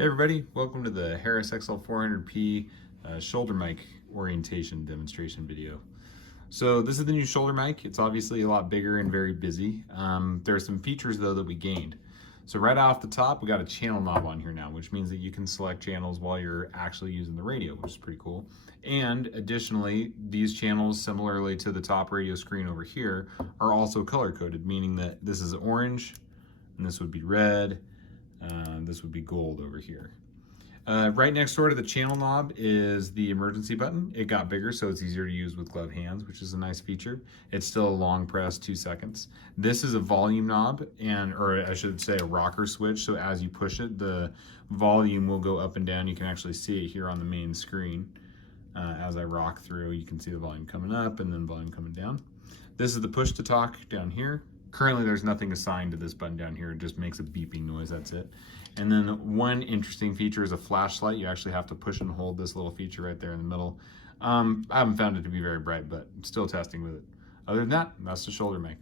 Hey everybody, welcome to the Harris XL400P shoulder mic orientation demonstration video. So this is the new shoulder mic. It's obviously a lot bigger and very busy. There are some features though that we gained. So right off the top, we got a channel knob on here now, which means that you can select channels while you're actually using the radio, which is pretty cool. And additionally, these channels, similarly to the top radio screen over here, are also color coded, meaning that this is orange and this would be red. This would be gold over here. Right next door to the channel knob is the emergency button. It got bigger, so it's easier to use with gloved hands, which is a nice feature. It's still a long press, 2 seconds. This is a volume knob, or I should say a rocker switch. So as you push it, the volume will go up and down. You can actually see it here on the main screen. As I rock through, you can see the volume coming up and then volume coming down. This is the push to talk down here. Currently, there's nothing assigned to this button down here. It just makes a beeping noise, that's it. And then one interesting feature is a flashlight. You actually have to push and hold this little feature right there in the middle. I haven't found it to be very bright, but I'm still testing with it. Other than that, that's the shoulder mic.